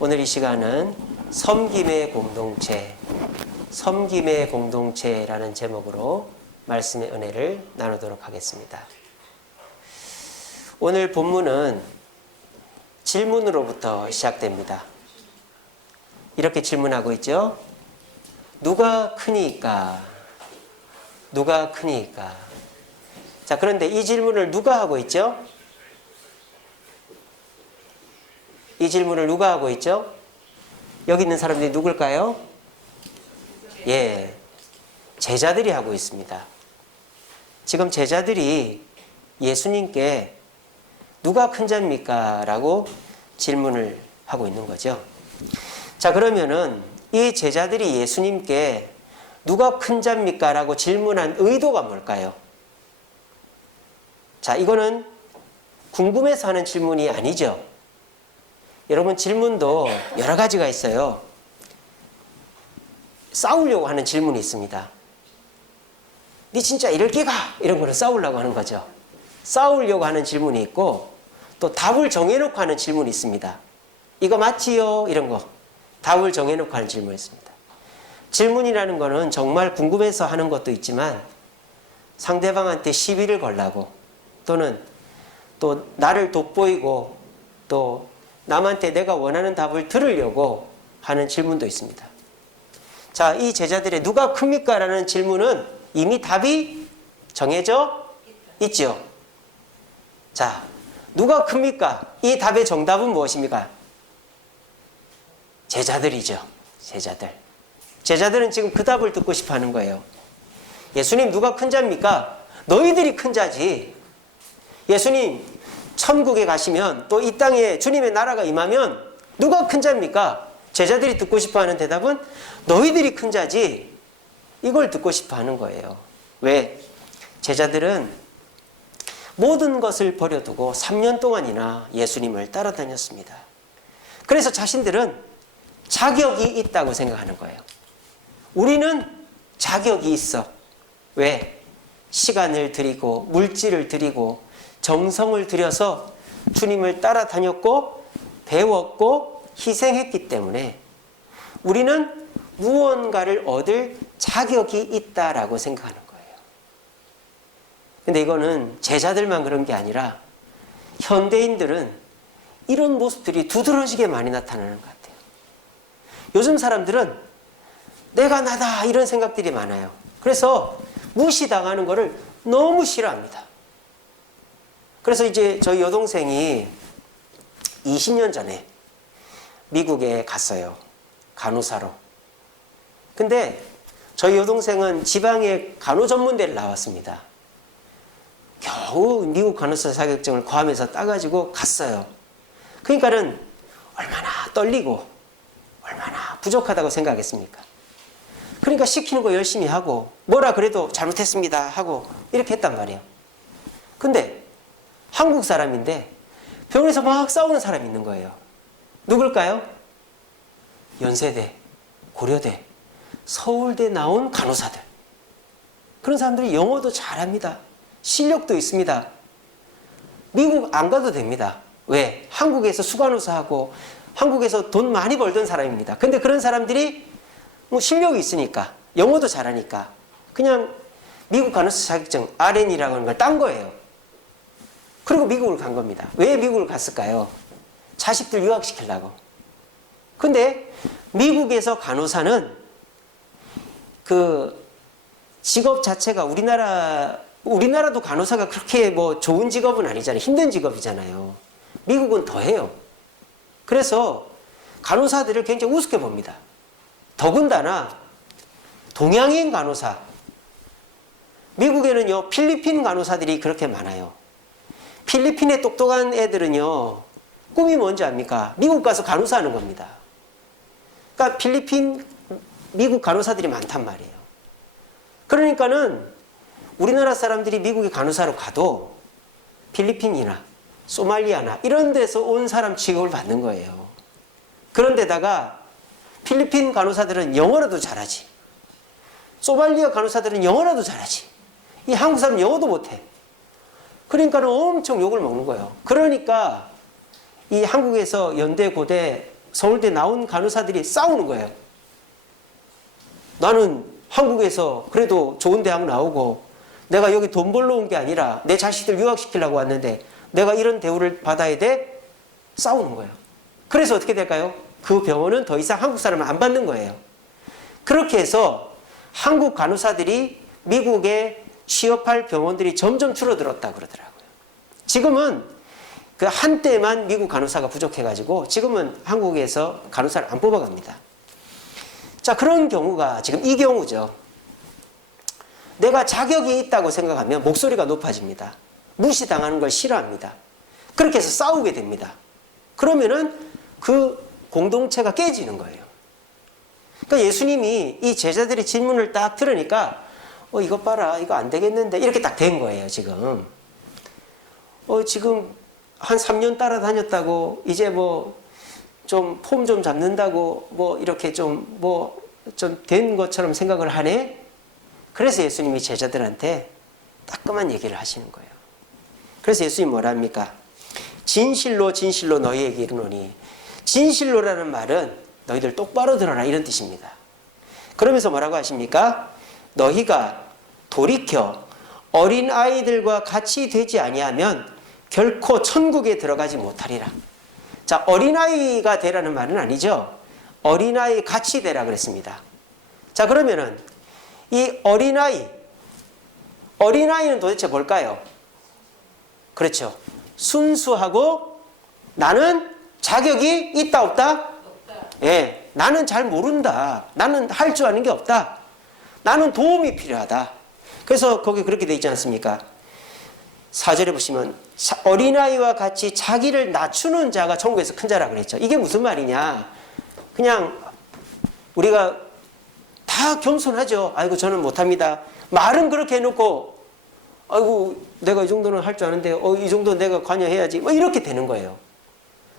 오늘 이 시간은 섬김의 공동체, 섬김의 공동체라는 제목으로 말씀의 은혜를 나누도록 하겠습니다. 오늘 본문은 질문으로부터 시작됩니다. 이렇게 질문하고 있죠. 누가 크니까? 누가 크니까? 자, 그런데 이 질문을 누가 하고 있죠? 이 질문을 누가 하고 있죠? 여기 있는 사람들이 누굴까요? 예, 제자들이 하고 있습니다. 지금 제자들이 예수님께 누가 큰 자입니까? 라고 질문을 하고 있는 거죠. 자, 그러면은 이 제자들이 예수님께 누가 큰 자입니까? 라고 질문한 의도가 뭘까요? 자, 이거는 궁금해서 하는 질문이 아니죠. 여러분, 질문도 여러 가지가 있어요. 싸우려고 하는 질문이 있습니다. 니 진짜 이럴 끼가? 이런 거를 싸우려고 하는 거죠. 싸우려고 하는 질문이 있고, 또 답을 정해놓고 하는 질문이 있습니다. 이거 맞지요? 이런 거. 답을 정해놓고 하는 질문이 있습니다. 질문이라는 거는 정말 궁금해서 하는 것도 있지만, 상대방한테 시비를 걸라고, 또는 또 나를 돋보이고, 또 남한테 내가 원하는 답을 들으려고 하는 질문도 있습니다. 자, 이 제자들의 누가 큽니까? 라는 질문은 이미 답이 정해져 있죠. 자, 누가 큽니까? 이 답의 정답은 무엇입니까? 제자들이죠. 제자들. 제자들은 지금 그 답을 듣고 싶어 하는 거예요. 예수님, 누가 큰 자입니까? 너희들이 큰 자지. 예수님, 천국에 가시면, 또 이 땅에 주님의 나라가 임하면 누가 큰 자입니까? 제자들이 듣고 싶어 하는 대답은 너희들이 큰 자지. 이걸 듣고 싶어 하는 거예요. 왜? 제자들은 모든 것을 버려두고 3년 동안이나 예수님을 따라다녔습니다. 그래서 자신들은 자격이 있다고 생각하는 거예요. 우리는 자격이 있어. 왜? 시간을 들이고 물질을 들이고 정성을 들여서 주님을 따라다녔고 배웠고 희생했기 때문에 우리는 무언가를 얻을 자격이 있다라고 생각하는 거예요. 근데 이거는 제자들만 그런 게 아니라 현대인들은 이런 모습들이 두드러지게 많이 나타나는 것 같아요. 요즘 사람들은 내가 나다 이런 생각들이 많아요. 그래서 무시당하는 거를 너무 싫어합니다. 그래서 이제 저희 여동생이 20년 전에 미국에 갔어요. 간호사로. 근데 저희 여동생은 지방의 간호전문대를 나왔습니다. 겨우 미국 간호사 자격증을 구하면서 따가지고 갔어요. 그러니까는 얼마나 떨리고 얼마나 부족하다고 생각했습니까? 그러니까 시키는 거 열심히 하고 뭐라 그래도 잘못했습니다 하고 이렇게 했단 말이에요. 근데 한국 사람인데 병원에서 막 싸우는 사람이 있는 거예요. 누굴까요? 연세대, 고려대, 서울대 나온 간호사들. 그런 사람들이 영어도 잘합니다. 실력도 있습니다. 미국 안 가도 됩니다. 왜? 한국에서 수간호사하고 한국에서 돈 많이 벌던 사람입니다. 근데 그런 사람들이 뭐 실력이 있으니까, 영어도 잘하니까 그냥 미국 간호사 자격증 RN이라고 하는 걸 딴 거예요. 그리고 미국을 간 겁니다. 왜 미국을 갔을까요? 자식들 유학시키려고. 근데 미국에서 간호사는 그 직업 자체가 우리나라도 간호사가 그렇게 뭐 좋은 직업은 아니잖아요. 힘든 직업이잖아요. 미국은 더해요. 그래서 간호사들을 굉장히 우습게 봅니다. 더군다나 동양인 간호사. 미국에는요, 필리핀 간호사들이 그렇게 많아요. 필리핀의 똑똑한 애들은요, 꿈이 뭔지 압니까? 미국 가서 간호사 하는 겁니다. 그러니까 미국 간호사들이 많단 말이에요. 그러니까는 우리나라 사람들이 미국에 간호사로 가도 필리핀이나 소말리아나 이런 데서 온 사람 취급을 받는 거예요. 그런데다가 필리핀 간호사들은 영어라도 잘하지. 소말리아 간호사들은 영어라도 잘하지. 이 한국 사람 영어도 못해. 그러니까는 엄청 욕을 먹는 거예요. 그러니까 이 한국에서 연대, 고대 서울대 나온 간호사들이 싸우는 거예요. 나는 한국에서 그래도 좋은 대학 나오고 내가 여기 돈 벌러 온 게 아니라 내 자식들 유학시키려고 왔는데 내가 이런 대우를 받아야 돼? 싸우는 거예요. 그래서 어떻게 될까요? 그 병원은 더 이상 한국 사람을 안 받는 거예요. 그렇게 해서 한국 간호사들이 미국에 취업할 병원들이 점점 줄어들었다 그러더라고요. 지금은 그 한때만 미국 간호사가 부족해가지고 지금은 한국에서 간호사를 안 뽑아갑니다. 자, 그런 경우가 지금 이 경우죠. 내가 자격이 있다고 생각하면 목소리가 높아집니다. 무시당하는 걸 싫어합니다. 그렇게 해서 싸우게 됩니다. 그러면은 그 공동체가 깨지는 거예요. 그러니까 예수님이 이 제자들의 질문을 딱 들으니까 이것 봐라, 이거 안 되겠는데 이렇게 딱 된 거예요. 지금 지금 한 3년 따라다녔다고 이제 뭐 좀 폼 좀 잡는다고 뭐 이렇게 좀 된 것처럼 생각을 하네. 그래서 예수님이 제자들한테 따끔한 얘기를 하시는 거예요. 그래서 예수님이 뭐라 합니까? 진실로 진실로 너희에게 이르노니. 진실로라는 말은 너희들 똑바로 들어라 이런 뜻입니다. 그러면서 뭐라고 하십니까? 너희가 돌이켜 어린아이들과 같이 되지 아니하면 결코 천국에 들어가지 못하리라. 자, 어린아이가 되라는 말은 아니죠. 어린아이 같이 되라 그랬습니다. 자, 그러면은 이 어린아이는 도대체 뭘까요? 그렇죠. 순수하고 나는 자격이 있다 없다? 없다. 예, 나는 잘 모른다. 나는 할 줄 아는 게 없다. 나는 도움이 필요하다. 그래서 거기 그렇게 돼 있지 않습니까? 4절에 보시면 어린아이와 같이 자기를 낮추는 자가 천국에서 큰 자라 그랬죠. 이게 무슨 말이냐? 그냥 우리가 다 겸손하죠. 아이고 저는 못합니다. 말은 그렇게 해놓고 아이고 내가 이 정도는 할 줄 아는데 이 정도는 내가 관여해야지 뭐 이렇게 되는 거예요.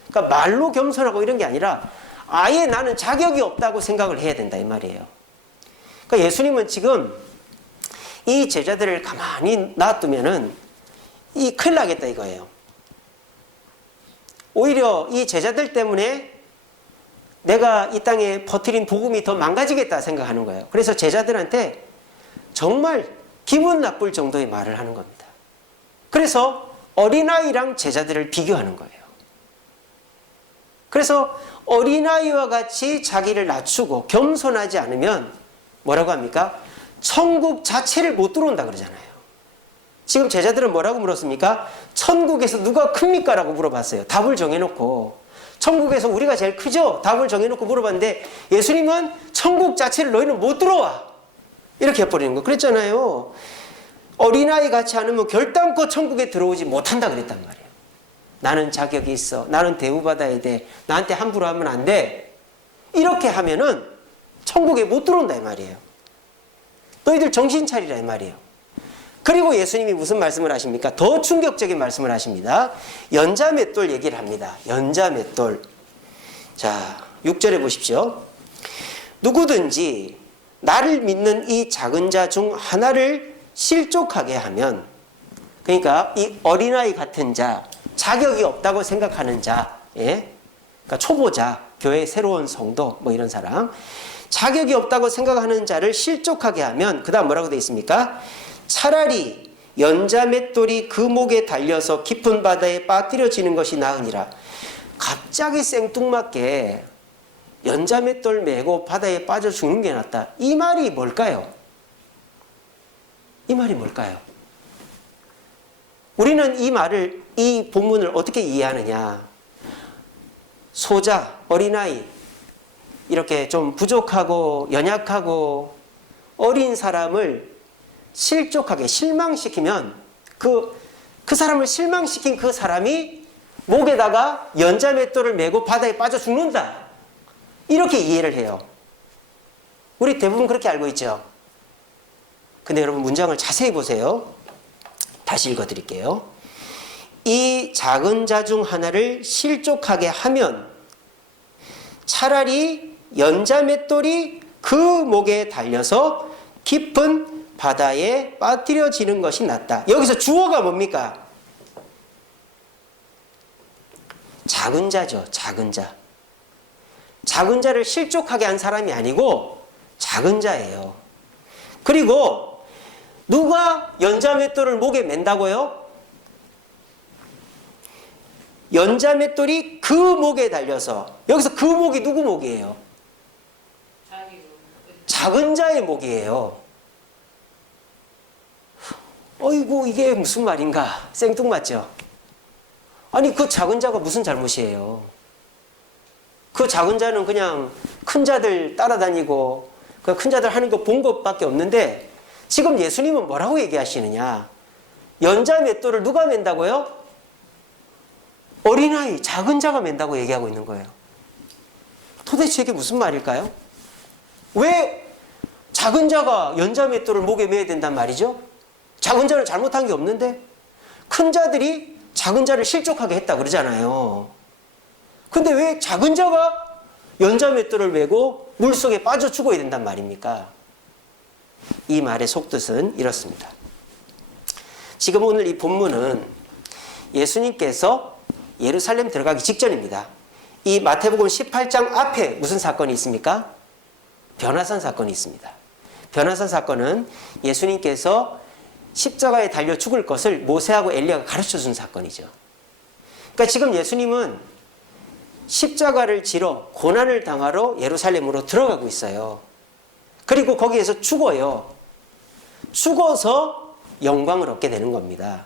그러니까 말로 겸손하고 이런 게 아니라 아예 나는 자격이 없다고 생각을 해야 된다 이 말이에요. 그러니까 예수님은 지금 이 제자들을 가만히 놔두면은 이 큰일 나겠다 이거예요. 오히려 이 제자들 때문에 내가 이 땅에 퍼뜨린 복음이 더 망가지겠다 생각하는 거예요. 그래서 제자들한테 정말 기분 나쁠 정도의 말을 하는 겁니다. 그래서 어린아이랑 제자들을 비교하는 거예요. 그래서 어린아이와 같이 자기를 낮추고 겸손하지 않으면 뭐라고 합니까? 천국 자체를 못 들어온다 그러잖아요. 지금 제자들은 뭐라고 물었습니까? 천국에서 누가 큽니까? 라고 물어봤어요. 답을 정해놓고. 천국에서 우리가 제일 크죠? 답을 정해놓고 물어봤는데 예수님은 천국 자체를 너희는 못 들어와. 이렇게 해버리는 거. 그랬잖아요. 어린아이 같이 않으면 결단코 천국에 들어오지 못한다 그랬단 말이에요. 나는 자격이 있어. 나는 대우받아야 돼. 나한테 함부로 하면 안 돼. 이렇게 하면은 천국에 못 들어온다 이 말이에요. 너희들 정신 차리라 이 말이에요. 그리고 예수님이 무슨 말씀을 하십니까? 더 충격적인 말씀을 하십니다. 연자맷돌 얘기를 합니다. 연자맷돌. 자, 6절에 보십시오. 누구든지 나를 믿는 이 작은 자 중 하나를 실족하게 하면, 그러니까 이 어린아이 같은 자, 자격이 없다고 생각하는 자, 예? 그러니까 초보자, 교회 새로운 성도, 뭐 이런 사람, 자격이 없다고 생각하는 자를 실족하게 하면, 그 다음 뭐라고 되어 있습니까? 차라리 연자맷돌이 그 목에 달려서 깊은 바다에 빠뜨려지는 것이 나으니라. 갑자기 생뚱맞게 연자맷돌 메고 바다에 빠져 죽는 게 낫다. 이 말이 뭘까요? 이 말이 뭘까요? 우리는 이 말을, 이 본문을 어떻게 이해하느냐? 소자, 어린아이, 이렇게 좀 부족하고 연약하고 어린 사람을 실족하게 실망시키면 그 사람을 실망시킨 그 사람이 목에다가 연자맷돌을 메고 바다에 빠져 죽는다. 이렇게 이해를 해요. 우리 대부분 그렇게 알고 있죠. 근데 여러분 문장을 자세히 보세요. 다시 읽어드릴게요. 이 작은 자 중 하나를 실족하게 하면 차라리 연자맷돌이 그 목에 달려서 깊은 바다에 빠뜨려지는 것이 낫다. 여기서 주어가 뭡니까? 작은 자죠. 작은 자. 작은 자를 실족하게 한 사람이 아니고 작은 자예요. 그리고 누가 연자맷돌을 목에 맨다고요? 연자맷돌이 그 목에 달려서, 여기서 그 목이 누구 목이에요? 작은 자의 목이에요. 어이구, 이게 무슨 말인가? 생뚱맞죠? 아니, 그 작은 자가 무슨 잘못이에요? 그 작은 자는 그냥 큰 자들 따라다니고 그 큰 자들 하는 거 본 것밖에 없는데, 지금 예수님은 뭐라고 얘기하시느냐? 연자 맷돌을 누가 맨다고요? 어린아이, 작은 자가 맨다고 얘기하고 있는 거예요. 도대체 이게 무슨 말일까요? 왜 작은 자가 연자 맷돌을 목에 매야 된단 말이죠? 작은 자는 잘못한 게 없는데 큰 자들이 작은 자를 실족하게 했다 그러잖아요. 근데 왜 작은 자가 연자 맷돌을 메고 물속에 빠져 죽어야 된단 말입니까? 이 말의 속뜻은 이렇습니다. 지금 오늘 이 본문은 예수님께서 예루살렘 들어가기 직전입니다. 이 마태복음 18장 앞에 무슨 사건이 있습니까? 변화산 사건이 있습니다. 변화산 사건은 예수님께서 십자가에 달려 죽을 것을 모세하고 엘리야가 가르쳐준 사건이죠. 그러니까 지금 예수님은 십자가를 지러 고난을 당하러 예루살렘으로 들어가고 있어요. 그리고 거기에서 죽어요. 죽어서 영광을 얻게 되는 겁니다.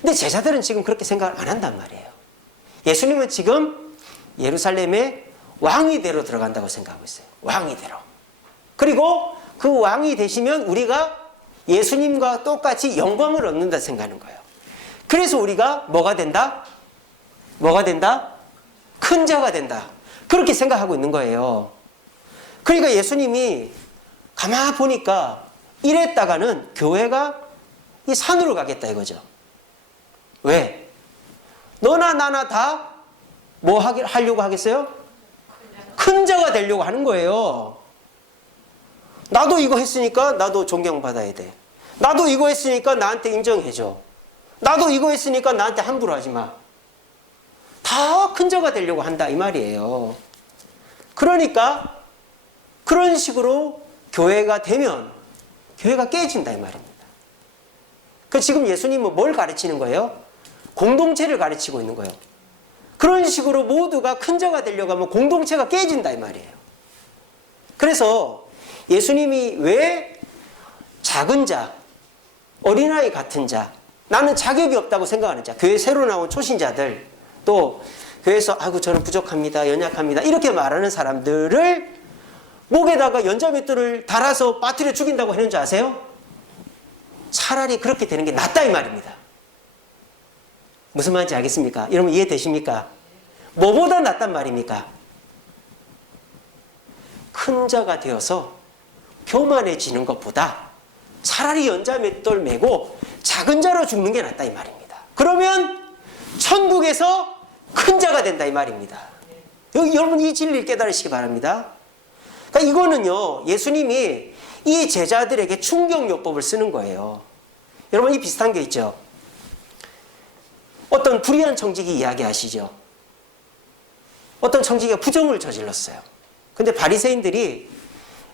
근데 제자들은 지금 그렇게 생각을 안 한단 말이에요. 예수님은 지금 예루살렘의 왕위대로 들어간다고 생각하고 있어요. 왕위대로. 그리고 그 왕이 되시면 우리가 예수님과 똑같이 영광을 얻는다 생각하는 거예요. 그래서 우리가 뭐가 된다? 뭐가 된다? 큰 자가 된다. 그렇게 생각하고 있는 거예요. 그러니까 예수님이 가만 보니까 이랬다가는 교회가 이 산으로 가겠다 이거죠. 왜? 너나 나나 다 뭐 하려고 하겠어요? 큰 자가 되려고 하는 거예요. 나도 이거 했으니까 나도 존경받아야 돼. 나도 이거 했으니까 나한테 인정해줘. 나도 이거 했으니까 나한테 함부로 하지 마. 다 큰 자가 되려고 한다 이 말이에요. 그러니까 그런 식으로 교회가 되면 교회가 깨진다 이 말입니다. 그 지금 예수님은 뭘 가르치는 거예요? 공동체를 가르치고 있는 거예요. 그런 식으로 모두가 큰 자가 되려고 하면 공동체가 깨진다 이 말이에요. 그래서 예수님이 왜 작은 자, 어린아이 같은 자, 나는 자격이 없다고 생각하는 자, 교회 새로 나온 초신자들, 또 교회에서 아이고 저는 부족합니다, 연약합니다 이렇게 말하는 사람들을 목에다가 연자맷돌을 달아서 빠뜨려 죽인다고 했는 줄 아세요? 차라리 그렇게 되는 게 낫다 이 말입니다. 무슨 말인지 알겠습니까? 여러분 이해되십니까? 뭐보다 낫단 말입니까? 큰 자가 되어서 교만해지는 것보다 차라리 연자맷돌 메고 작은 자로 죽는 게 낫다 이 말입니다. 그러면 천국에서 큰 자가 된다 이 말입니다. 여러분 이 진리를 깨달으시기 바랍니다. 그러니까 이거는요, 예수님이 이 제자들에게 충격요법을 쓰는 거예요. 여러분 이 비슷한 게 있죠. 어떤 불의한 청지기 이야기하시죠. 어떤 청지기가 부정을 저질렀어요. 근데 바리새인들이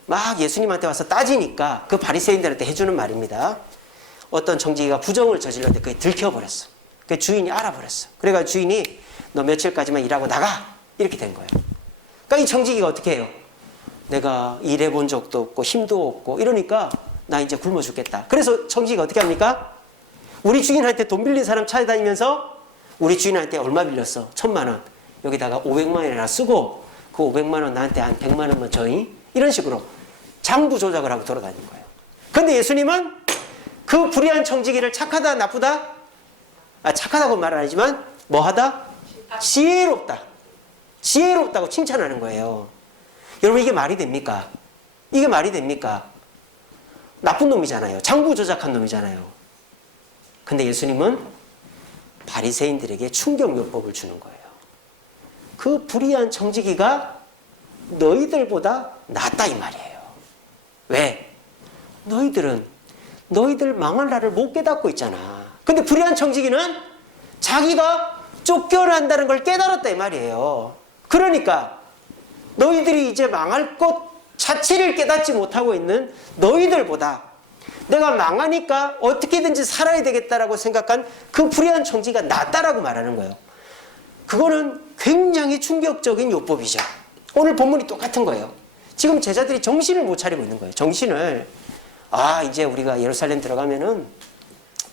막 예수님한테 와서 따지니까 그 바리새인들한테 해주는 말입니다. 어떤 청지기가 부정을 저질렀는데 그게 들켜버렸어. 그 주인이 알아버렸어. 그래가 주인이 너 며칠까지만 일하고 나가 이렇게 된 거예요. 그러니까 이 청지기가 어떻게 해요? 내가 일해본 적도 없고 힘도 없고 이러니까 나 이제 굶어 죽겠다. 그래서 청지기가 어떻게 합니까? 우리 주인한테 돈 빌린 사람 찾아다니면서 우리 주인한테 얼마 빌렸어? 1,000만 원. 여기다가 500만 원이나 쓰고 그 500만 원 나한테 한 100만 원만 줘잉? 이런 식으로 장부 조작을 하고 돌아다닌 거예요. 그런데 예수님은 그 불의한 청지기를 착하다 나쁘다? 착하다고 말 안 하지만 뭐하다? 지혜롭다. 지혜롭다고 칭찬하는 거예요. 여러분 이게 말이 됩니까? 이게 말이 됩니까? 나쁜 놈이잖아요. 장부 조작한 놈이잖아요. 근데 예수님은 바리새인들에게 충격요법을 주는 거예요. 그 불의한 청지기가 너희들보다 낫다 이 말이에요. 왜? 너희들은 너희들 망할 날을 못 깨닫고 있잖아. 근데 불의한 청지기는 자기가 쫓겨난다는 걸 깨달았다 이 말이에요. 그러니까 너희들이 이제 망할 것 자체를 깨닫지 못하고 있는 너희들보다 내가 망하니까 어떻게든지 살아야 되겠다라고 생각한 그 불의한 청지가 낫다라고 말하는 거예요. 그거는 굉장히 충격적인 요법이죠. 오늘 본문이 똑같은 거예요. 지금 제자들이 정신을 못 차리고 있는 거예요. 정신을. 이제 우리가 예루살렘 들어가면은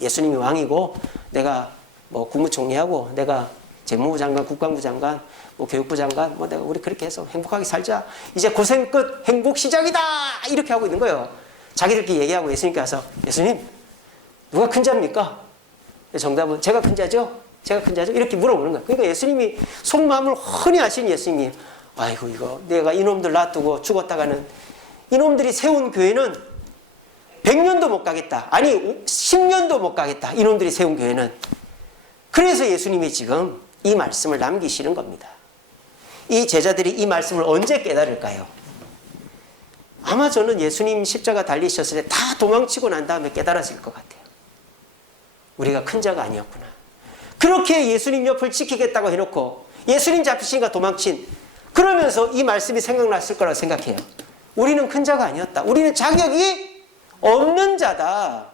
예수님이 왕이고 내가 뭐 국무총리하고 내가 재무부 장관, 국방부 장관, 뭐 교육부 장관, 뭐 내가 우리 그렇게 해서 행복하게 살자. 이제 고생 끝, 행복 시작이다. 이렇게 하고 있는 거예요. 자기들끼리 얘기하고 예수님께 와서 예수님, 누가 큰 자입니까? 정답은 제가 큰 자죠? 제가 큰 자죠? 이렇게 물어보는 거예요. 그러니까 예수님이 속마음을 훤히 아시는 예수님이 아이고 이거 내가 이놈들 놔두고 죽었다가는 이놈들이 세운 교회는 100년도 못 가겠다. 아니 10년도 못 가겠다. 이놈들이 세운 교회는. 그래서 예수님이 지금 이 말씀을 남기시는 겁니다. 이 제자들이 이 말씀을 언제 깨달을까요? 아마 저는 예수님 십자가 달리셨을 때 다 도망치고 난 다음에 깨달았을 것 같아요. 우리가 큰 자가 아니었구나. 그렇게 예수님 옆을 지키겠다고 해놓고 예수님 잡히시니까 도망친, 그러면서 이 말씀이 생각났을 거라고 생각해요. 우리는 큰 자가 아니었다. 우리는 자격이 없는 자다.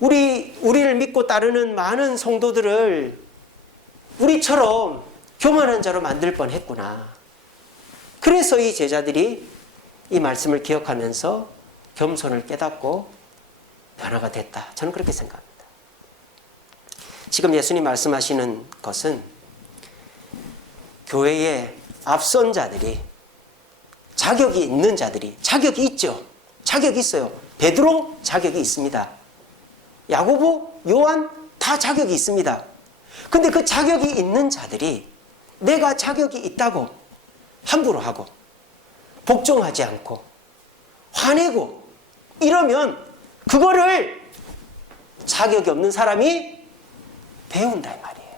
우리를 믿고 따르는 많은 성도들을 우리처럼 교만한 자로 만들 뻔했구나. 그래서 이 제자들이 이 말씀을 기억하면서 겸손을 깨닫고 변화가 됐다. 저는 그렇게 생각합니다. 지금 예수님 말씀하시는 것은 교회의 앞선 자들이, 자격이 있는 자들이, 자격이 있죠. 자격이 있어요. 베드로 자격이 있습니다. 야고보, 요한 다 자격이 있습니다. 근데 그 자격이 있는 자들이 내가 자격이 있다고 함부로 하고 복종하지 않고 화내고 이러면 그거를 자격이 없는 사람이 배운다 이 말이에요.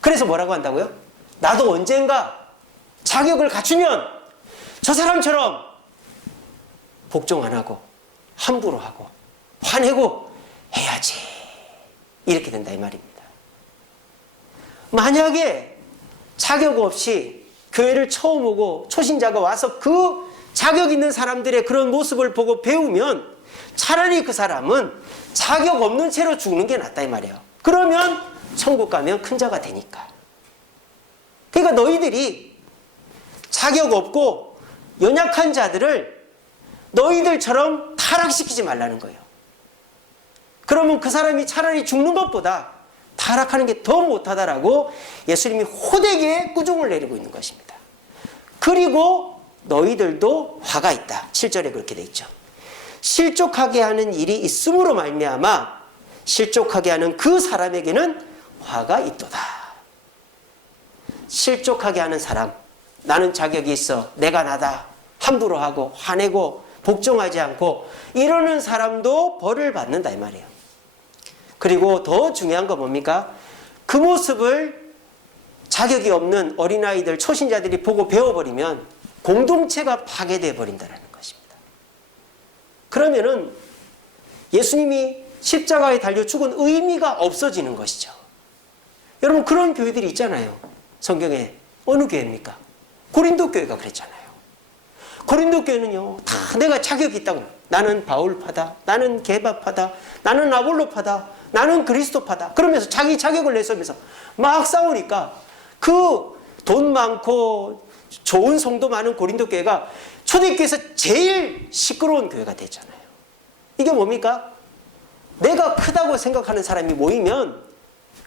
그래서 뭐라고 한다고요? 나도 언젠가 자격을 갖추면 저 사람처럼 복종 안 하고 함부로 하고 화내고 해야지. 이렇게 된다 이 말입니다. 만약에 자격 없이 교회를 처음 오고 초신자가 와서 그 자격 있는 사람들의 그런 모습을 보고 배우면 차라리 그 사람은 자격 없는 채로 죽는 게 낫다 이 말이에요. 그러면 천국 가면 큰 자가 되니까. 그러니까 너희들이 자격 없고 연약한 자들을 너희들처럼 타락시키지 말라는 거예요. 그러면 그 사람이 차라리 죽는 것보다 타락하는 게 더 못하다라고 예수님이 호되게 꾸중을 내리고 있는 것입니다. 그리고 너희들도 화가 있다. 7절에 그렇게 돼 있죠. 실족하게 하는 일이 있음으로 말미암아 실족하게 하는 그 사람에게는 화가 있도다. 실족하게 하는 사람, 나는 자격이 있어, 내가 나다, 함부로 하고 화내고 복종하지 않고 이러는 사람도 벌을 받는다 이 말이에요. 그리고 더 중요한 건 뭡니까? 그 모습을 자격이 없는 어린아이들, 초신자들이 보고 배워버리면 공동체가 파괴되어 버린다는 것입니다. 그러면은 예수님이 십자가에 달려 죽은 의미가 없어지는 것이죠. 여러분 그런 교회들이 있잖아요. 성경에 어느 교회입니까? 고린도 교회가 그랬잖아요. 고린도 교회는요, 다 내가 자격이 있다고. 나는 바울파다, 나는 게바파다, 나는 아볼로파다, 나는 그리스도파다. 그러면서 자기 자격을 내세우면서 막 싸우니까 그 돈 많고 좋은 성도 많은 고린도 교회가 초대교회에서 제일 시끄러운 교회가 됐잖아요. 이게 뭡니까? 내가 크다고 생각하는 사람이 모이면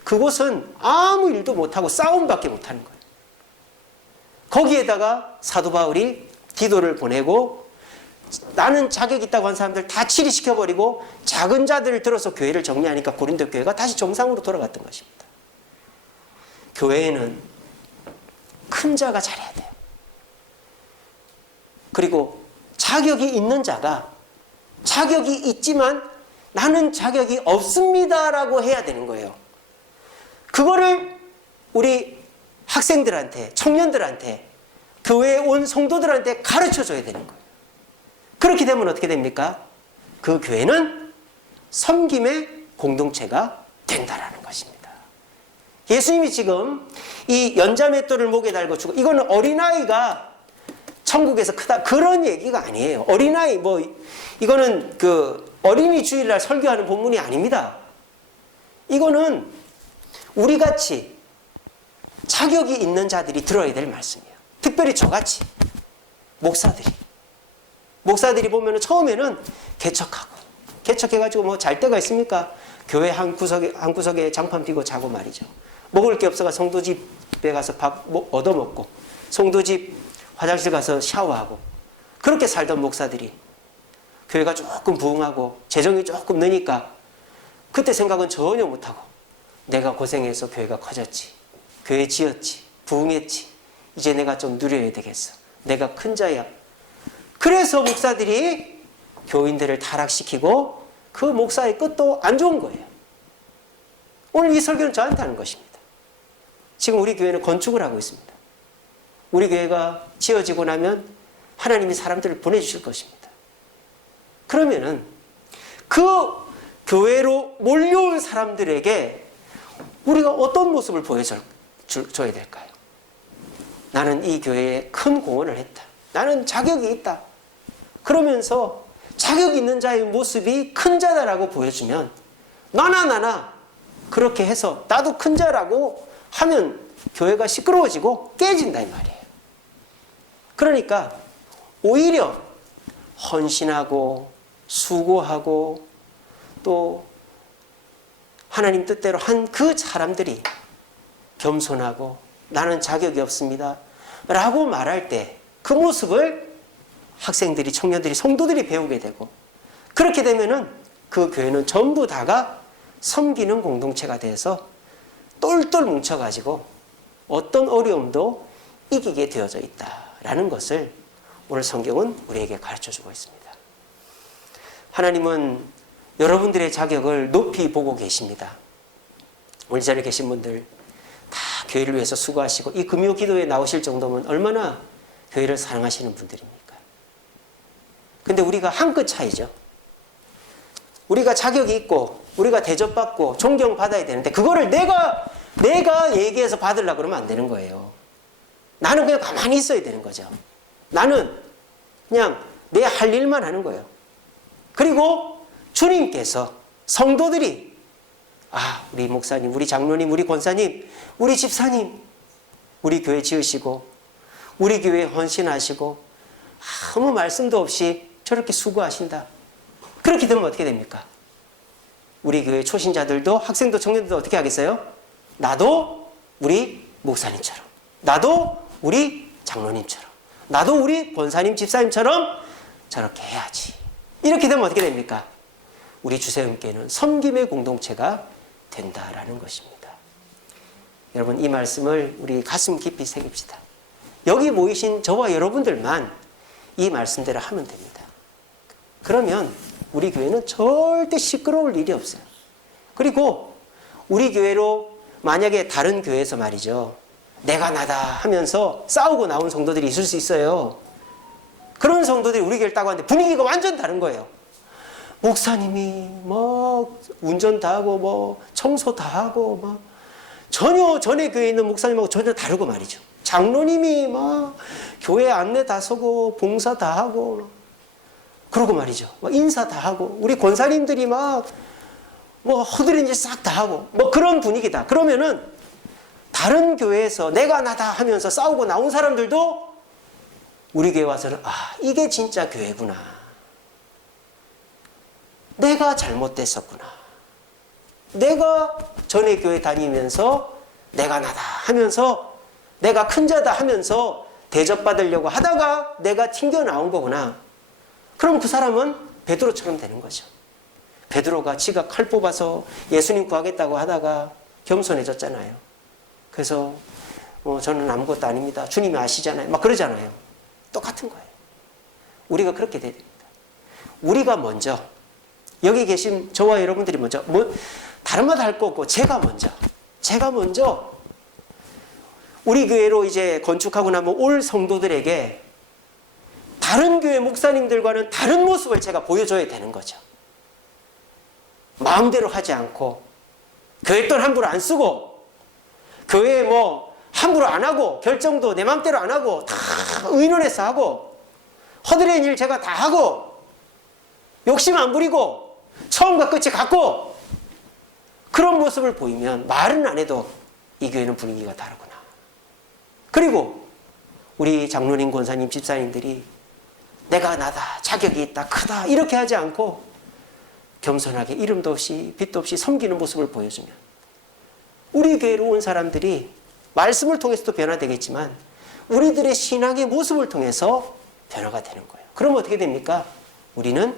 그곳은 아무 일도 못하고 싸움밖에 못하는 거예요. 거기에다가 사도 바울이 디도를 보내고 나는 자격 있다고 한 사람들 다 치리시켜버리고 작은 자들을 들어서 교회를 정리하니까 고린도 교회가 다시 정상으로 돌아갔던 것입니다. 교회에는 큰 자가 잘해야 돼요. 그리고 자격이 있는 자가 자격이 있지만 나는 자격이 없습니다라고 해야 되는 거예요. 그거를 우리 학생들한테, 청년들한테, 교회에 온 성도들한테 가르쳐줘야 되는 거예요. 그렇게 되면 어떻게 됩니까? 그 교회는 섬김의 공동체가 된다라는 것입니다. 예수님이 지금 이 연자맷돌을 목에 달고 죽어. 이거는 어린아이가 천국에서 크다. 그런 얘기가 아니에요. 어린아이, 이거는 그 어린이 주일날 설교하는 본문이 아닙니다. 이거는 우리 같이 자격이 있는 자들이 들어야 될 말씀이에요. 특별히 저같이 목사들이 보면 처음에는 개척해가지고 뭐 잘 때가 있습니까? 교회 한 구석에 장판 피고 자고 말이죠. 먹을 게 없어가 성도 집에 가서 밥 얻어먹고, 성도 집 화장실 가서 샤워하고, 그렇게 살던 목사들이 교회가 조금 부흥하고 재정이 조금 느니까 그때 생각은 전혀 못하고, 내가 고생해서 교회가 커졌지, 교회 지었지, 부흥했지, 이제 내가 좀 누려야 되겠어, 내가 큰 자야. 그래서 목사들이 교인들을 타락시키고 그 목사의 끝도 안 좋은 거예요. 오늘 이 설교는 저한테 하는 것입니다. 지금 우리 교회는 건축을 하고 있습니다. 우리 교회가 지어지고 나면 하나님이 사람들을 보내주실 것입니다. 그러면은 그 교회로 몰려온 사람들에게 우리가 어떤 모습을 보여줘야 될까요? 나는 이 교회에 큰 공헌을 했다. 나는 자격이 있다. 그러면서 자격 있는 자의 모습이 큰 자다라고 보여주면 나나 그렇게 해서 나도 큰 자라고 하면 교회가 시끄러워지고 깨진다 이 말이에요. 그러니까 오히려 헌신하고 수고하고 또 하나님 뜻대로 한 그 사람들이 겸손하고 나는 자격이 없습니다 라고 말할 때 그 모습을 학생들이, 청년들이, 성도들이 배우게 되고, 그렇게 되면은 그 교회는 전부 다가 섬기는 공동체가 돼서 똘똘 뭉쳐가지고 어떤 어려움도 이기게 되어져 있다라는 것을 오늘 성경은 우리에게 가르쳐주고 있습니다. 하나님은 여러분들의 자격을 높이 보고 계십니다. 오늘 이 자리에 계신 분들 다 교회를 위해서 수고하시고 이 금요 기도에 나오실 정도면 얼마나 교회를 사랑하시는 분들입니까? 근데 우리가 한 끗 차이죠. 우리가 자격이 있고 우리가 대접받고 존경받아야 되는데 그거를 내가 얘기해서 받으려고 그러면 안 되는 거예요. 나는 그냥 가만히 있어야 되는 거죠. 나는 그냥 내 할 일만 하는 거예요. 그리고 주님께서 성도들이 우리 목사님, 우리 장로님, 우리 권사님, 우리 집사님, 우리 교회 지으시고 우리 교회에 헌신하시고 아무 말씀도 없이 저렇게 수고하신다. 그렇게 되면 어떻게 됩니까? 우리 교회 초신자들도 학생도 청년들도 어떻게 하겠어요? 나도 우리 목사님처럼, 나도 우리 장로님처럼, 나도 우리 권사님 집사님처럼 저렇게 해야지. 이렇게 되면 어떻게 됩니까? 우리 주세음교회는 섬김의 공동체가 된다라는 것입니다. 여러분, 이 말씀을 우리 가슴 깊이 새깁시다. 여기 모이신 저와 여러분들만 이 말씀대로 하면 됩니다. 그러면 우리 교회는 절대 시끄러울 일이 없어요. 그리고 우리 교회로 만약에 다른 교회에서 말이죠, 내가 나다 하면서 싸우고 나온 성도들이 있을 수 있어요. 그런 성도들이 우리 교회를 따고 왔는데 분위기가 완전 다른 거예요. 목사님이 운전 다 하고 청소 다 하고 전혀 전에 교회에 있는 목사님하고 전혀 다르고 말이죠. 장로님이 교회 안내 다 서고 봉사 다 하고 그러고 말이죠. 인사 다 하고 우리 권사님들이 허드렛 일 싹 다 하고 그런 분위기다. 그러면은 다른 교회에서 내가 나다 하면서 싸우고 나온 사람들도 우리 교회 와서는 이게 진짜 교회구나. 내가 잘못됐었구나. 내가 전에 교회 다니면서 내가 나다 하면서 내가 큰 자다 하면서 대접받으려고 하다가 내가 튕겨 나온 거구나. 그럼 그 사람은 베드로처럼 되는 거죠. 베드로가 지가 칼 뽑아서 예수님 구하겠다고 하다가 겸손해졌잖아요. 그래서 저는 아무것도 아닙니다. 주님이 아시잖아요. 그러잖아요. 똑같은 거예요. 우리가 그렇게 돼야 됩니다. 우리가 먼저, 여기 계신 저와 여러분들이 먼저, 다른 말 할 거 없고 제가 먼저 우리 교회로 이제 건축하고 나면 올 성도들에게 다른 교회 목사님들과는 다른 모습을 제가 보여줘야 되는 거죠. 마음대로 하지 않고 교회 돈 함부로 안 쓰고 교회에 뭐 함부로 안 하고 결정도 내 맘대로 안 하고 다 의논해서 하고 허드렛 일 제가 다 하고 욕심 안 부리고 처음과 끝이 같고 그런 모습을 보이면 말은 안 해도 이 교회는 분위기가 다르구나. 그리고 우리 장로님, 권사님, 집사님들이 내가 나다, 자격이 있다, 크다 이렇게 하지 않고 겸손하게 이름도 없이 빛도 없이 섬기는 모습을 보여주면 우리 교회로 온 사람들이 말씀을 통해서도 변화되겠지만 우리들의 신앙의 모습을 통해서 변화가 되는 거예요. 그럼 어떻게 됩니까? 우리는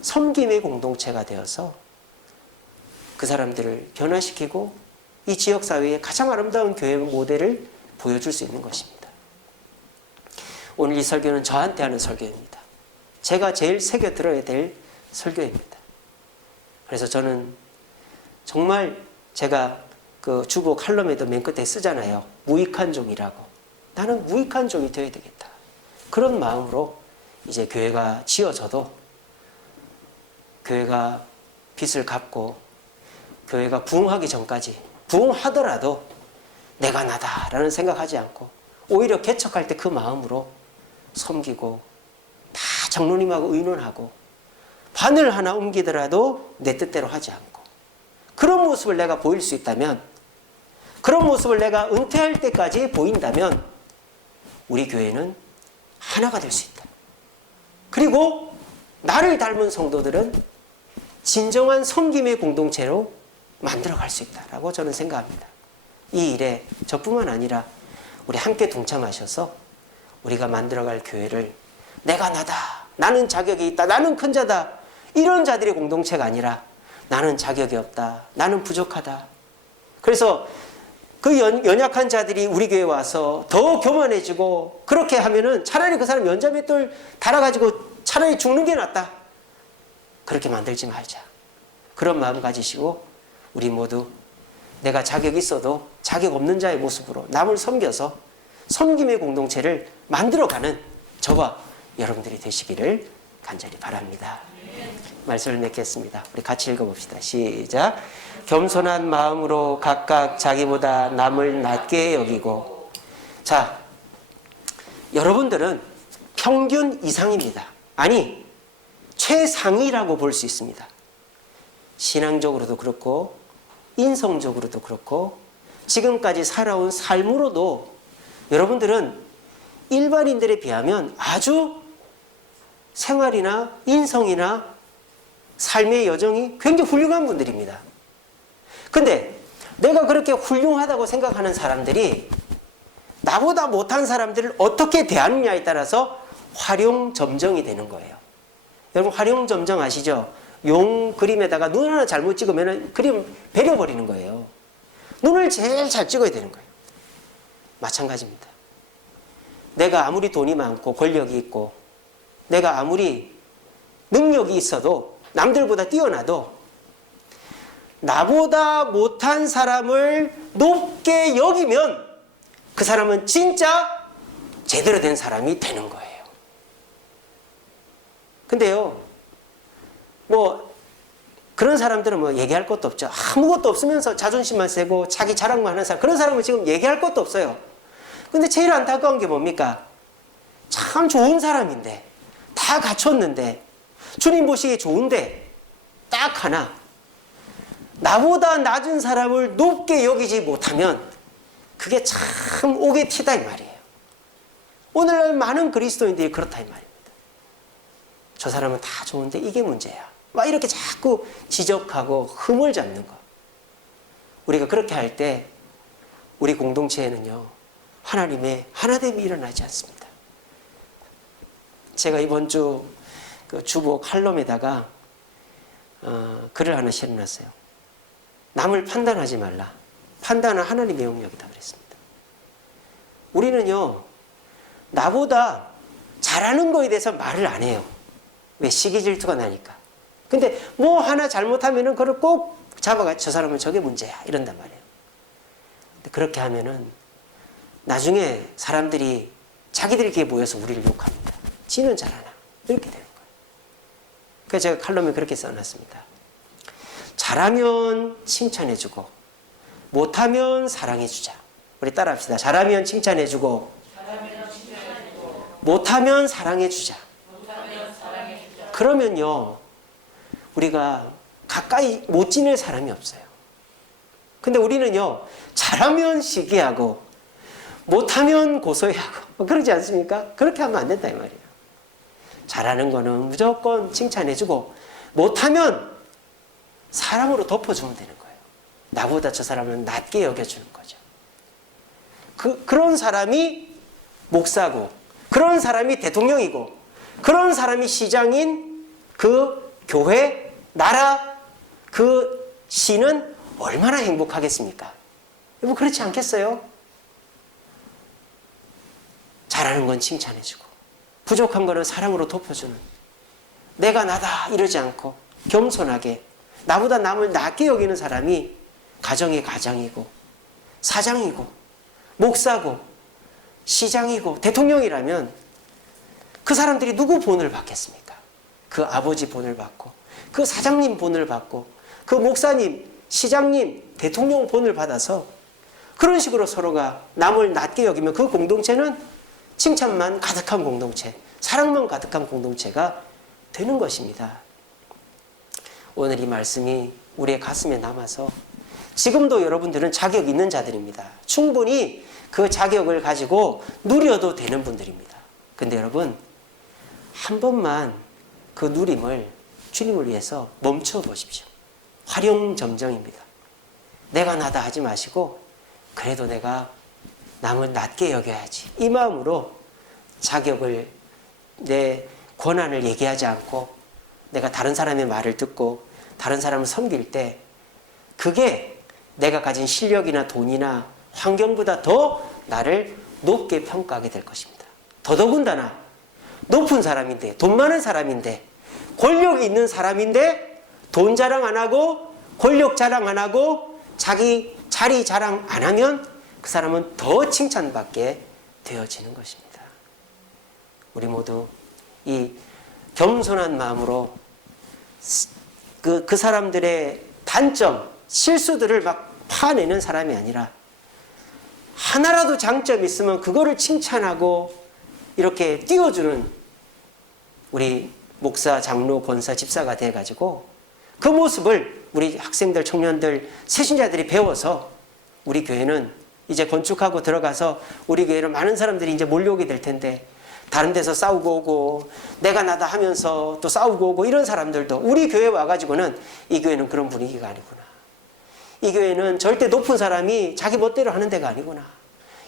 섬김의 공동체가 되어서 그 사람들을 변화시키고 이 지역사회의 가장 아름다운 교회 모델을 보여줄 수 있는 것입니다. 오늘 이 설교는 저한테 하는 설교입니다. 제가 제일 새겨 들어야 될 설교입니다. 그래서 저는 정말 제가 그 주보 칼럼에도 맨 끝에 쓰잖아요. 무익한 종이라고. 나는 무익한 종이 되어야 되겠다. 그런 마음으로 이제 교회가 지어져도 교회가 빚을 갚고 교회가 부흥하기 전까지 부흥하더라도 내가 나다라는 생각하지 않고 오히려 개척할 때 그 마음으로 섬기고 다 장로님하고 의논하고 바늘 하나 옮기더라도 내 뜻대로 하지 않고 그런 모습을 내가 보일 수 있다면 그런 모습을 내가 은퇴할 때까지 보인다면 우리 교회는 하나가 될 수 있다. 그리고 나를 닮은 성도들은 진정한 섬김의 공동체로 만들어갈 수 있다라고 저는 생각합니다. 이 일에 저뿐만 아니라 우리 함께 동참하셔서 우리가 만들어갈 교회를 내가 나다, 나는 자격이 있다, 나는 큰 자다 이런 자들의 공동체가 아니라 나는 자격이 없다, 나는 부족하다. 그래서 그 연약한 자들이 우리 교회에 와서 더 교만해지고 그렇게 하면은 차라리 그 사람 연자맷돌 달아가지고 차라리 죽는 게 낫다. 그렇게 만들지 말자. 그런 마음 가지시고 우리 모두 내가 자격이 있어도 자격 없는 자의 모습으로 남을 섬겨서 섬김의 공동체를 만들어가는 저와 여러분들이 되시기를 간절히 바랍니다. 말씀을 맺겠습니다. 우리 같이 읽어봅시다. 시작. 겸손한 마음으로 각각 자기보다 남을 낮게 여기고. 자, 여러분들은 평균 이상입니다. 아니, 최상위라고 볼 수 있습니다. 신앙적으로도 그렇고 인성적으로도 그렇고 지금까지 살아온 삶으로도 여러분들은 일반인들에 비하면 아주 생활이나 인성이나 삶의 여정이 굉장히 훌륭한 분들입니다. 근데 내가 그렇게 훌륭하다고 생각하는 사람들이 나보다 못한 사람들을 어떻게 대하느냐에 따라서 활용점정이 되는 거예요. 여러분 활용점정 아시죠? 용 그림에다가 눈 하나 잘못 찍으면 그림 베려버리는 거예요. 눈을 제일 잘 찍어야 되는 거예요. 마찬가지입니다. 내가 아무리 돈이 많고 권력이 있고 내가 아무리 능력이 있어도 남들보다 뛰어나도 나보다 못한 사람을 높게 여기면 그 사람은 진짜 제대로 된 사람이 되는 거예요. 근데요, 뭐 그런 사람들은 뭐 얘기할 것도 없죠. 아무것도 없으면서 자존심만 세고 자기 자랑만 하는 사람, 그런 사람은 지금 얘기할 것도 없어요. 근데 제일 안타까운 게 뭡니까? 참 좋은 사람인데 다 갖췄는데 주님 보시기에 좋은데 딱 하나 나보다 낮은 사람을 높게 여기지 못하면 그게 참 옥에 튀다 이 말이에요. 오늘날 많은 그리스도인들이 그렇다 이 말입니다. 저 사람은 다 좋은데 이게 문제야. 막 이렇게 자꾸 지적하고 흠을 잡는 거. 우리가 그렇게 할 때 우리 공동체에는요 하나님의 하나됨이 일어나지 않습니다. 제가 이번 주 그 주보 칼럼에다가 글을 하나 실어놨어요. 남을 판단하지 말라. 판단은 하나님의 영역이다 그랬습니다. 우리는요 나보다 잘하는 거에 대해서 말을 안 해요. 왜? 시기 질투가 나니까. 근데 뭐 하나 잘못하면은 그걸 꼭 잡아가 저 사람은 저게 문제야 이런단 말이에요. 근데 그렇게 하면은 나중에 사람들이 자기들끼리 모여서 우리를 욕합니다. 지는 잘하나 이렇게 되는 거예요. 그래서 제가 칼럼에 그렇게 써놨습니다. 잘하면 칭찬해주고 못하면 사랑해주자. 우리 따라합시다. 잘하면 칭찬해주고, 못하면 사랑해주자. 그러면요, 우리가 가까이 못 지낼 사람이 없어요. 근데 우리는요, 잘하면 시기하고, 못하면 고소해하고, 그러지 않습니까? 그렇게 하면 안 된다, 이 말이에요. 잘하는 거는 무조건 칭찬해주고, 못하면 사랑으로 덮어주면 되는 거예요. 나보다 저 사람은 낮게 여겨주는 거죠. 그런 사람이 목사고, 그런 사람이 대통령이고, 그런 사람이 시장인 그 교회, 나라, 그 시는 얼마나 행복하겠습니까? 여러분, 그렇지 않겠어요? 잘하는 건 칭찬해주고, 부족한 거는 사랑으로 덮어주는, 내가 나다 이러지 않고 겸손하게 나보다 남을 낮게 여기는 사람이 가정의 가장이고, 사장이고, 목사고, 시장이고, 대통령이라면 그 사람들이 누구 본을 받겠습니까? 그 아버지 본을 받고, 그 사장님 본을 받고, 그 목사님, 시장님, 대통령 본을 받아서 그런 식으로 서로가 남을 낮게 여기면 그 공동체는 칭찬만 가득한 공동체, 사랑만 가득한 공동체가 되는 것입니다. 오늘 이 말씀이 우리의 가슴에 남아서 지금도 여러분들은 자격 있는 자들입니다. 충분히 그 자격을 가지고 누려도 되는 분들입니다. 근데 여러분, 한 번만 그 누림을 주님을 위해서 멈춰 보십시오. 활용점정입니다. 내가 나다 하지 마시고, 그래도 내가 남을 낮게 여겨야지, 이 마음으로 자격을, 내 권한을 얘기하지 않고 내가 다른 사람의 말을 듣고 다른 사람을 섬길 때, 그게 내가 가진 실력이나 돈이나 환경보다 더 나를 높게 평가하게 될 것입니다. 더더군다나 높은 사람인데, 돈 많은 사람인데, 권력이 있는 사람인데 돈 자랑 안 하고 권력 자랑 안 하고 자기 자리 자랑 안 하면 그 사람은 더 칭찬받게 되어지는 것입니다. 우리 모두 이 겸손한 마음으로 그 사람들의 단점, 실수들을 막 파내는 사람이 아니라, 하나라도 장점이 있으면 그거를 칭찬하고 이렇게 띄워주는 우리 목사, 장로, 권사, 집사가 돼가지고 그 모습을 우리 학생들, 청년들, 새신자들이 배워서 우리 교회는 이제 건축하고 들어가서 우리 교회로 많은 사람들이 이제 몰려오게 될 텐데, 다른 데서 싸우고 오고 내가 나다 하면서 또 싸우고 오고 이런 사람들도 우리 교회에 와가지고는, 이 교회는 그런 분위기가 아니구나, 이 교회는 절대 높은 사람이 자기 멋대로 하는 데가 아니구나,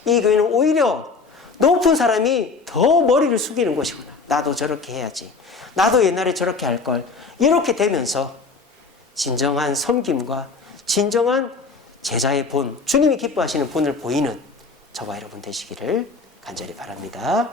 이 교회는 오히려 높은 사람이 더 머리를 숙이는 곳이구나, 나도 저렇게 해야지, 나도 옛날에 저렇게 할걸, 이렇게 되면서 진정한 섬김과 진정한 제자의 본, 주님이 기뻐하시는 본을 보이는 저와 여러분 되시기를 간절히 바랍니다.